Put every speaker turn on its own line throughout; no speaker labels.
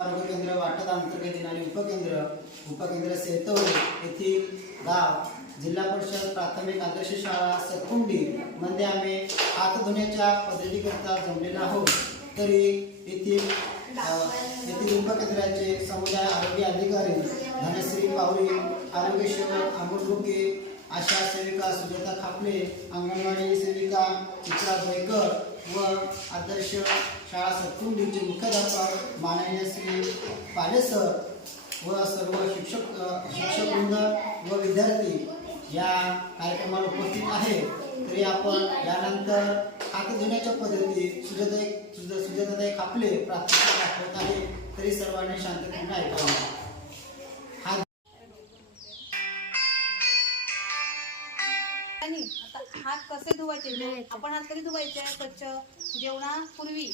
आरोग्य केंद्र वाटत अंतर्गत येणारे उपकेंद्र. उपकेंद्र सेतवडे येथील गाव जिल्हा परिषद प्राथमिक आदर्श शाळा सतकुंडी मध्ये आम्ही हात धुण्याच्या पद्धतीकरता जमलेलो आहोत. तरी येथील येथील उपकेंद्राचे समुदाय आरोग्य अधिकारी धनश्री पावरी आरोग्य सेवक अमोल आशा सेविका सुजाता खापले अंगणवाडी सेविका चित्रा दरेकर व आदर्श शाळा सत्कुंडीचे मुख्याध्यापक माननीय श्री पाले सर व सर्व शिक्षक शिक्षकवृंद व विद्यार्थी या कार्यक्रमाला उपस्थित आहे. तरी आपण यानंतर हात धुण्याच्या पद्धती सुजाताई सुजाताई खापले प्रात्यक्षिक दाखवत आहे. तरी सर्वांनी शांततेने ऐकावं. हात
कसे धुवायचे? आपण हात कधी धुवायचे? स्वच्छ जेवणापूर्वी.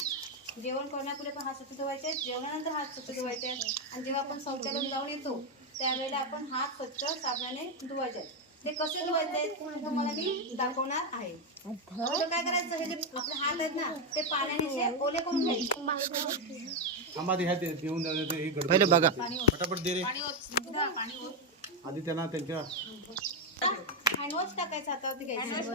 जेवण करण्यापूर्वी आपण हात स्वच्छ धुवायचे जेवणानंतर हात स्वच्छ धुवायचे. आणि जेव्हा आपण शौचालयात जाऊन येतो त्यावेळेला आपण हात स्वच्छ साबणाने धुवायचे. ते कसे धुवायचे? ते तुम्हाला मी दाखवणार आहे. काय करायचं? हे जे आपले हात आहेत ना ते पाण्याने ओले करून घ्यायचे.
थांबा ते ह्या ते देऊन द्या ते हे गडबड
पहिले बघा.
पाणी
पटापट दे रे.
पाणी ओत पाणी ओत.
आधी त्यांना त्यांच्या
हँडवॉश टाकायचं हातावरती घ्यायचं.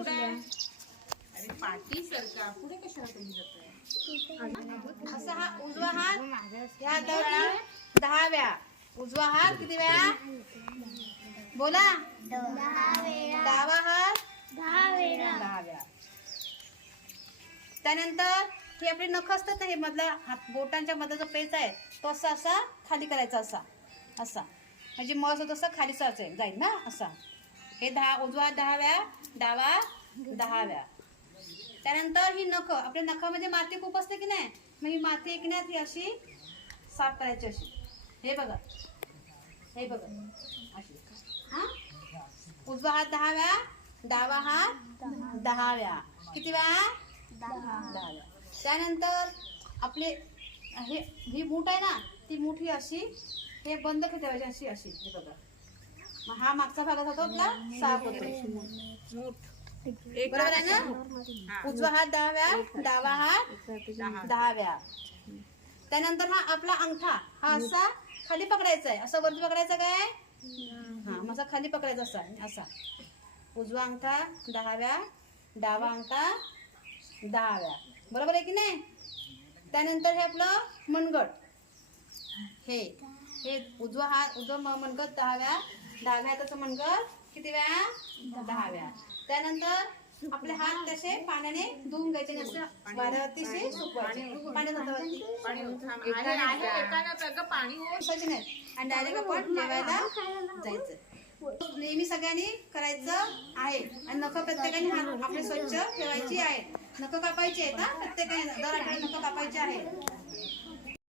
असा हा उजवा हात या हातावरती दहा वेळा उजवा हात किती वेळा? बोला. डावा हात? दहा वेळा त्यानंतर हे आपले नख असतात हे मधला हात बोटांच्या मधला जो पेच आहे तो असा असा खाली करायचा असा. असा. म्हणजे मस होत असं खाली सरचे जाईल ना? असा. हे दहा उजवा दहाव्या डावा दहाव्या. त्यानंतर ही नख आपल्या नखामध्ये माती खूप असते की नाही? मग ही माती आहे की नाही ती अशी साफ करायची अशी. हे बघा. हे बघा. अशी. हा? उजवा हात दहाव्या डावा हात दहाव्या. किती वेळा? दहाव्या. त्यानंतर आपले हे ही मूठ आहे ना ती मूठ ही अशी हे बंद ठेवायची अशी अशी. हे बघा. मग हा मागचा भाग आपला साफ होतो बरोबर आहे ना? उजवा हात दहा वेळा डावा हात दहा वेळा त्यानंतर हा आपला अंगठा हा असा खाली पकडायचा आहे. असा वरती पकडायचा काय? हा असा खाली पकडायचा असा असा. उजवा अंगठा दहा वेळा डावा अंगठा दहा वेळा बरोबर आहे की नाही? त्यानंतर हे आपलं मनगट. हे हे उजवा हात उजवा मनगट दहा डाव्या हाताचं मनगट किती वेळा दहा वेळा त्यानंतर आपले हात तसे पाण्याने धुवून घ्यायचे असं वाऱ्यावरती आणि डायरेक्ट आपण जेवायला जायचं. नेहमी सगळ्यांनी करायचं आहे. आणि नख प्रत्येकाने हात आपले स्वच्छ ठेवायची आहे. नख कापायची आहेत ना प्रत्येकाने दर आठवड्यात नख कापायचे आहे.